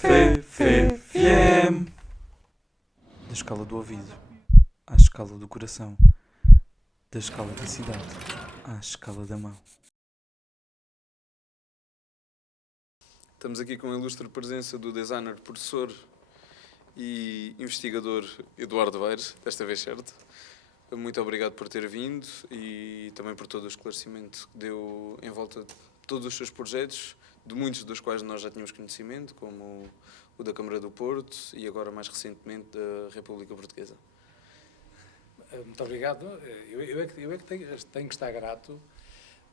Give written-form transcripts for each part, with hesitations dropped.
FM. Da escala do ouvido à escala do coração, da escala da cidade à escala da mão. Estamos aqui com a ilustre presença do designer, professor e investigador Eduardo Beires, desta vez certo. Muito obrigado por ter vindo e também por todo o esclarecimento que deu em volta de todos os seus projetos, de muitos dos quais nós já tínhamos conhecimento, como o da Câmara do Porto e agora mais recentemente da República Portuguesa. Muito obrigado. Eu é que tenho que estar grato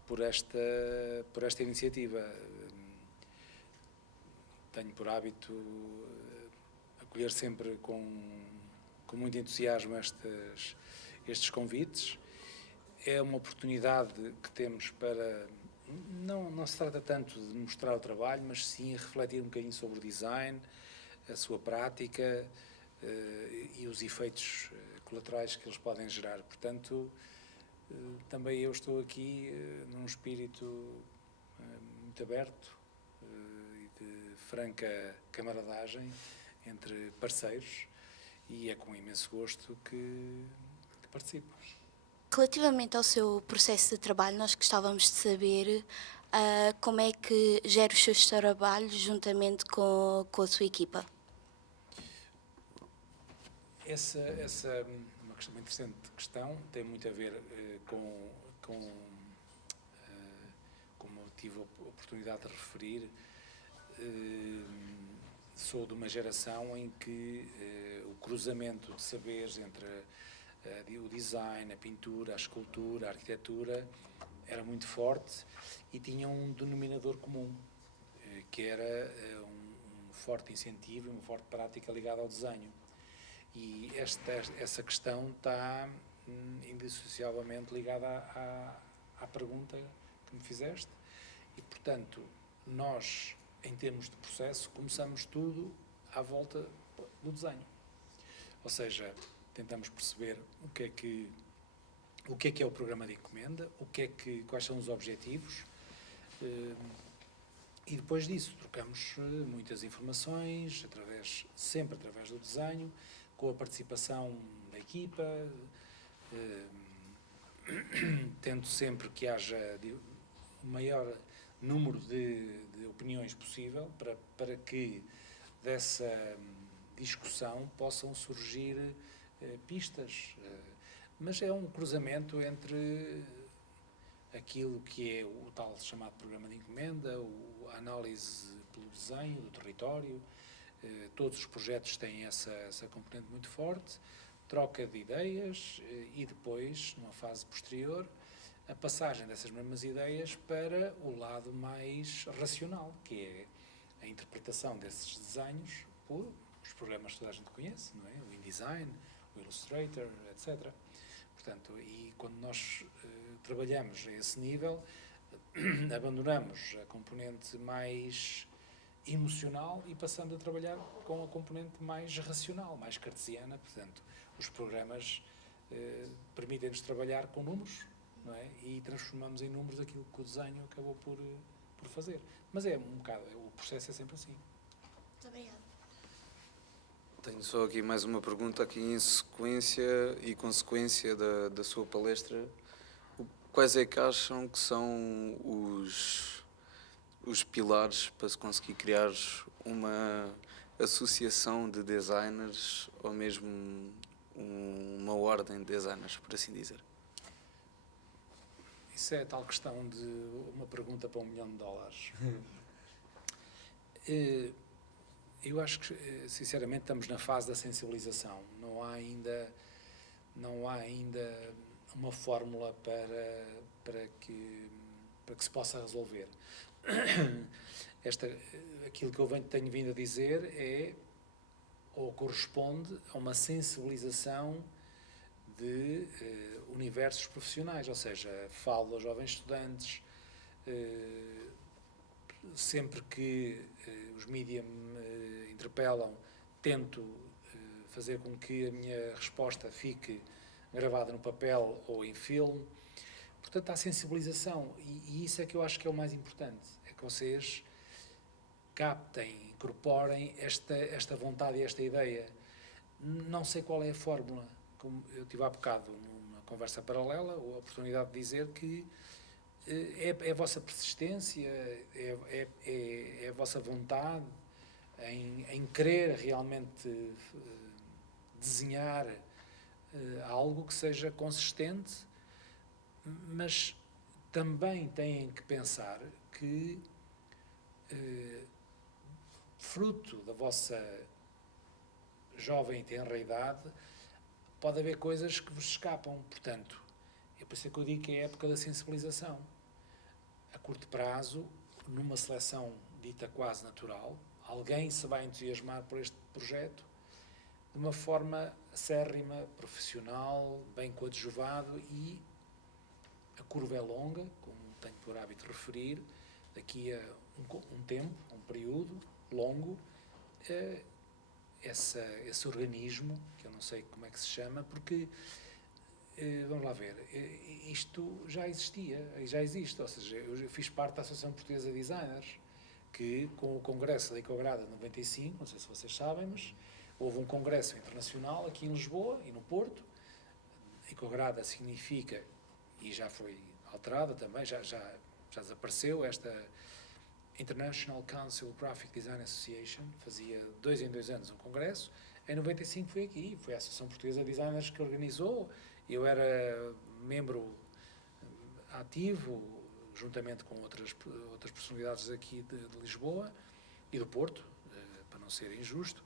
por esta iniciativa. Tenho por hábito acolher sempre com muito entusiasmo estes convites. É uma oportunidade que temos para... Não se trata tanto de mostrar o trabalho, mas sim refletir um bocadinho sobre o design, a sua prática e os efeitos colaterais que eles podem gerar. Portanto, também eu estou aqui num espírito muito aberto e de franca camaradagem entre parceiros, e é com imenso gosto que participo. Relativamente ao seu processo de trabalho, nós gostávamos de saber como é que gera os seus trabalhos juntamente com a sua equipa. Essa é uma interessante questão, tem muito a ver como tive a oportunidade de referir. Sou de uma geração em que o cruzamento de saberes entre o design, a pintura, a escultura, a arquitetura era muito forte e tinha um denominador comum, que era um forte incentivo e uma forte prática ligada ao desenho. E essa questão está indissociavelmente ligada à pergunta que me fizeste e, portanto, nós, em termos de processo, começamos tudo à volta do desenho. Ou seja, tentamos perceber o que é o programa de encomenda, quais são os objetivos, e depois disso trocamos muitas informações, sempre através do desenho, com a participação da equipa, tendo sempre que haja o maior número de opiniões possível para que dessa discussão possam surgir pistas, mas é um cruzamento entre aquilo que é o tal chamado programa de encomenda, a análise pelo desenho do território. Todos os projetos têm essa componente muito forte, troca de ideias e depois, numa fase posterior, a passagem dessas mesmas ideias para o lado mais racional, que é a interpretação desses desenhos por os programas que toda a gente conhece, não é? O InDesign, o Illustrator, etc. Portanto, e quando nós trabalhamos a esse nível, abandonamos a componente mais emocional e passando a trabalhar com a componente mais racional, mais cartesiana. Portanto, os programas permitem-nos trabalhar com números, não é? E transformamos em números aquilo que o desenho acabou por fazer. Mas é um bocado, o processo é sempre assim. Muito obrigada. Tenho só aqui mais uma pergunta, aqui em sequência e consequência da sua palestra. Quais é que acham que são os pilares para se conseguir criar uma associação de designers ou mesmo uma ordem de designers, por assim dizer? Isso é a tal questão de uma pergunta para $1 milhão. Eu acho que, sinceramente, estamos na fase da sensibilização. Não há ainda uma fórmula para que se possa resolver. Aquilo que eu tenho vindo a dizer é, ou corresponde a uma sensibilização de universos profissionais, ou seja, falo aos jovens estudantes, sempre que os mídia me interpelam, tento fazer com que a minha resposta fique gravada no papel ou em filme. Portanto, há sensibilização, e isso é que eu acho que é o mais importante, é que vocês captem incorporem esta vontade e esta ideia. Não sei qual é a fórmula. Como eu tive há bocado numa conversa paralela a oportunidade de dizer que é a vossa persistência, é a vossa vontade em querer realmente desenhar algo que seja consistente, mas também têm que pensar que, fruto da vossa jovem e tenra idade, pode haver coisas que vos escapam. Portanto, é por isso que eu digo que é a época da sensibilização. A curto prazo, numa seleção dita quase natural, alguém se vai entusiasmar por este projeto de uma forma acérrima, profissional, bem coadjuvado, e a curva é longa, como tenho por hábito de referir, daqui a um tempo, um período longo, esse organismo, que eu não sei como é que se chama, porque, vamos lá ver, isto já existia, já existe, ou seja, eu fiz parte da Associação Portuguesa de Designers, que com o Congresso da Ecograda de 95, não sei se vocês sabem, mas houve um congresso internacional aqui em Lisboa e no Porto. Ecograda significa, e já foi alterada também, já desapareceu, esta International Council Graphic Design Association, fazia 2 em 2 anos um congresso. Em 95 foi aqui, foi a Associação Portuguesa de Designers que organizou. Eu era membro ativo, juntamente com outras personalidades aqui de Lisboa e do Porto, para não ser injusto.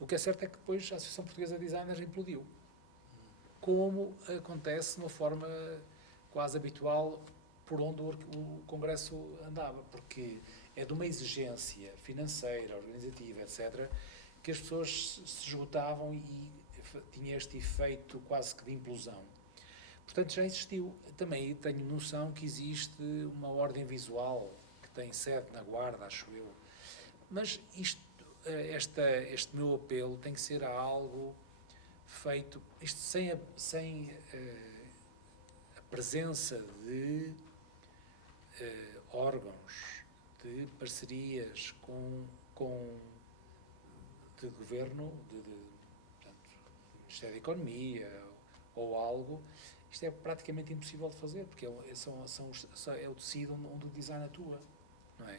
O que é certo é que depois a Associação Portuguesa de Designers implodiu, como acontece de uma forma quase habitual por onde o Congresso andava, porque é de uma exigência financeira, organizativa, etc., que as pessoas se esgotavam e tinha este efeito quase que de implosão. Portanto, já existiu. Também tenho noção que existe uma ordem visual que tem sede na Guarda, acho eu. Mas este meu apelo tem que ser a algo feito sem a presença de órgãos, de parcerias de governo, portanto, Ministério da Economia ou algo. Isto é praticamente impossível de fazer, porque é o tecido onde o design atua, não é?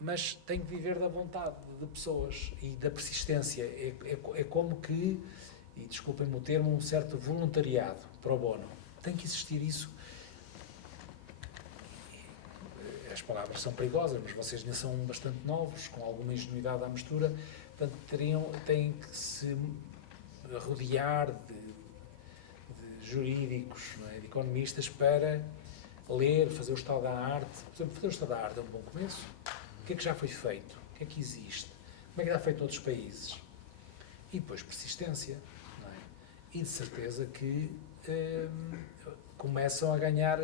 Mas tem que viver da vontade de pessoas e da persistência. É como que, e desculpem-me o termo, um certo voluntariado pro bono. Tem que existir isso. As palavras são perigosas, mas vocês ainda são bastante novos, com alguma ingenuidade à mistura, portanto têm que se rodear de jurídicos, não é? De economistas, para ler, fazer o estado da arte. Por exemplo, fazer o estado da arte é um bom começo. O que é que já foi feito? O que é que existe? Como é que está feito em outros países? E depois persistência, não é? E de certeza que começam a ganhar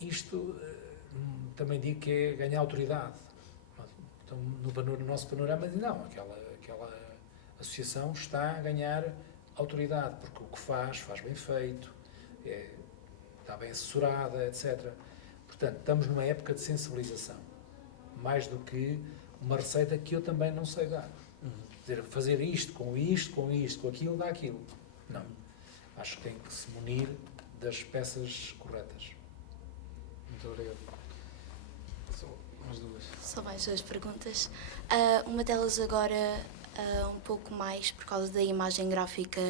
isto, também digo que é ganhar autoridade. Então, no nosso panorama, não, aquela associação está a ganhar autoridade, porque o que faz bem feito, está bem assessorada, etc. Portanto, estamos numa época de sensibilização, mais do que uma receita que eu também não sei dar. Dizer, fazer isto, com aquilo, dá aquilo. Não. Acho que tem que se munir das peças corretas. Muito obrigado. Só mais duas. Só mais 2 perguntas. Uma delas agora, um pouco mais por causa da imagem gráfica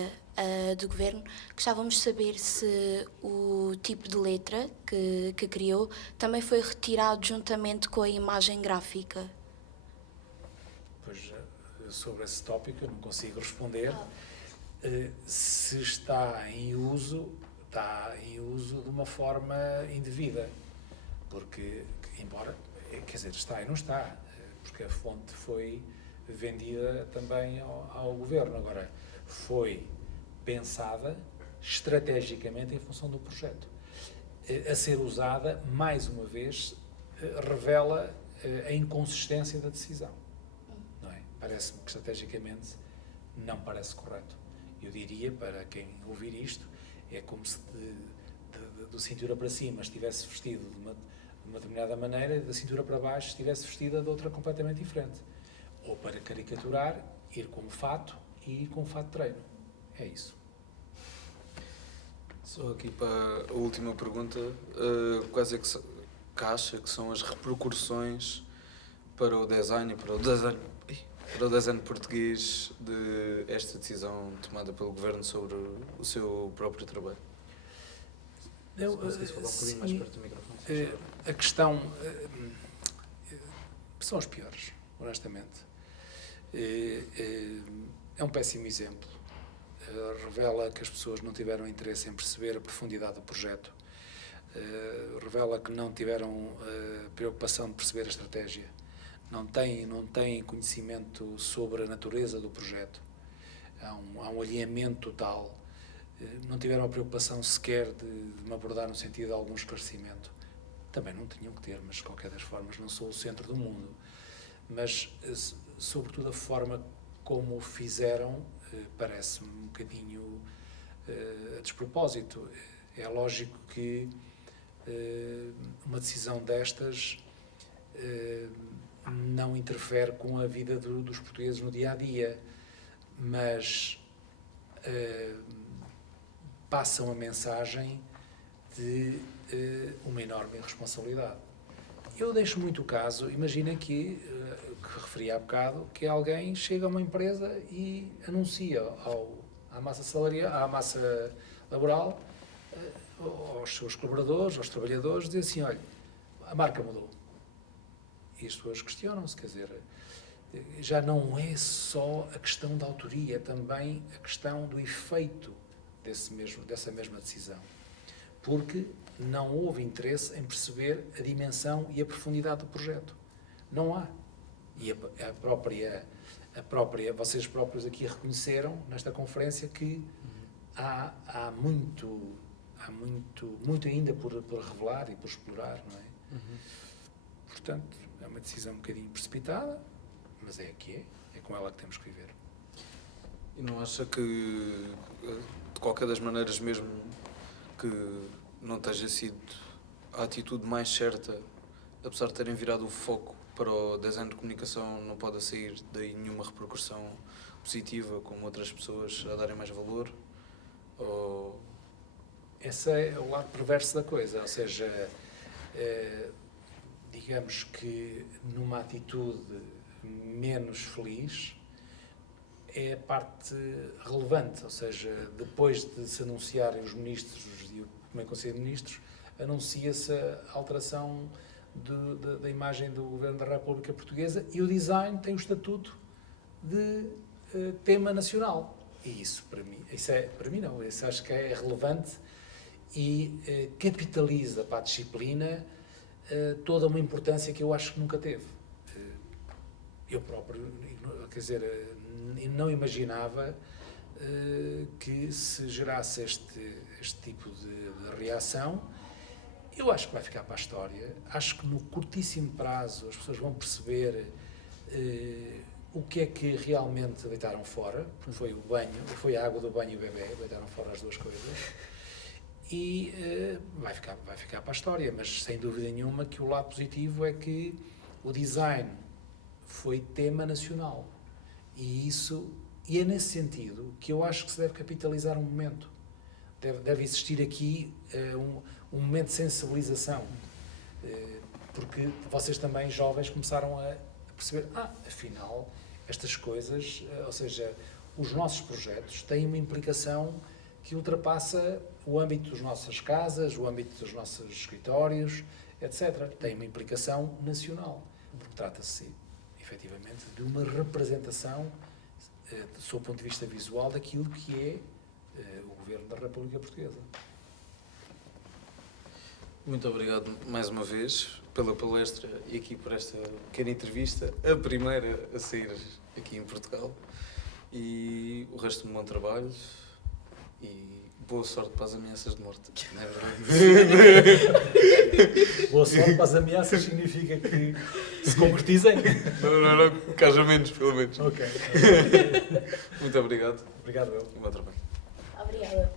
do governo. Gostávamos de saber se o tipo de letra que criou também foi retirado juntamente com a imagem gráfica. Pois, sobre esse tópico eu não consigo responder. Se está em uso de uma forma indevida, porque, embora, quer dizer, está e não está, porque a fonte foi vendida também ao governo. Agora, foi pensada estrategicamente em função do projeto. A ser usada, mais uma vez, revela a inconsistência da decisão. Não é? Parece-me que estrategicamente não parece correto. Eu diria, para quem ouvir isto, é como se do cintura para cima estivesse vestido de de uma determinada maneira e da cintura para baixo estivesse vestida de outra completamente diferente. Ou para caricaturar, ir com um fato e ir com um fato de treino. É isso. Só aqui para a última pergunta, quais é que acha que são as repercussões para o design e para o design português de esta decisão tomada pelo Governo sobre o seu próprio trabalho? Se conseguisse falar um bocadinho mais perto do microfone. se faz favor. A questão são os piores, honestamente. É um péssimo exemplo. Revela que as pessoas não tiveram interesse em perceber a profundidade do projeto. Revela que não tiveram preocupação de perceber a estratégia. Não têm conhecimento sobre a natureza do projeto. Há um alinhamento total. Não tiveram a preocupação sequer de me abordar no sentido de algum esclarecimento. Também não tinham que ter, mas de qualquer das formas não sou o centro do mundo. Mas, sobretudo, a forma como o fizeram parece-me um bocadinho a despropósito. É lógico que uma decisão destas não interfere com a vida dos portugueses no dia-a-dia, mas passam a mensagem de uma enorme irresponsabilidade. Eu deixo muito o caso, imaginem que referi há bocado, que alguém chega a uma empresa e anuncia à massa salarial, à massa laboral, aos seus colaboradores, aos trabalhadores, diz assim, olha, a marca mudou. E as pessoas questionam-se, quer dizer, já não é só a questão da autoria, é também a questão do efeito dessa mesma decisão. Porque não houve interesse em perceber a dimensão e a profundidade do projeto. Não há. E a própria, vocês próprios aqui reconheceram nesta conferência que há muito ainda por revelar e por explorar, não é? Portanto, é uma decisão um bocadinho precipitada, mas é a que é com ela que temos que viver. E não acha que, de qualquer das maneiras, mesmo que não tenha sido a atitude mais certa, apesar de terem virado o foco para o design de comunicação, não pode sair daí nenhuma repercussão positiva, como outras pessoas a darem mais valor? Ou... Esse é o lado perverso da coisa, ou seja, digamos que numa atitude menos feliz é a parte relevante, ou seja, depois de se anunciarem os ministros e o Primeiro Conselho de Ministros, anuncia-se a alteração da imagem do Governo da República Portuguesa e o design tem o estatuto de tema nacional. E isso, para mim não, isso acho que é relevante e capitaliza para a disciplina toda uma importância que eu acho que nunca teve. Eu próprio, quer dizer, não imaginava que se gerasse este tipo de reação. Eu acho que vai ficar para a história. Acho que no curtíssimo prazo as pessoas vão perceber o que é que realmente deitaram fora, porque foi a água do banho e o bebê, deitaram fora as duas coisas. E vai ficar para a história, mas sem dúvida nenhuma que o lado positivo é que o design foi tema nacional. E é nesse sentido que eu acho que se deve capitalizar um momento. Deve existir aqui um momento de sensibilização, porque vocês também, jovens, começaram a perceber, afinal, estas coisas, ou seja, os nossos projetos têm uma implicação que ultrapassa o âmbito das nossas casas, o âmbito dos nossos escritórios, etc. Tem uma implicação nacional, porque trata-se, efetivamente, de uma representação, do seu ponto de vista visual, daquilo que é o Governo da República Portuguesa. Muito obrigado mais uma vez pela palestra e aqui por esta pequena entrevista, a primeira a sair aqui em Portugal. E o resto, um bom trabalho e boa sorte para as ameaças de morte. Não é verdade? Boa sorte para as ameaças significa que se concretizem? Não, que haja menos, pelo menos. Ok. Muito obrigado. Obrigado, eu. E bom trabalho. Obrigada.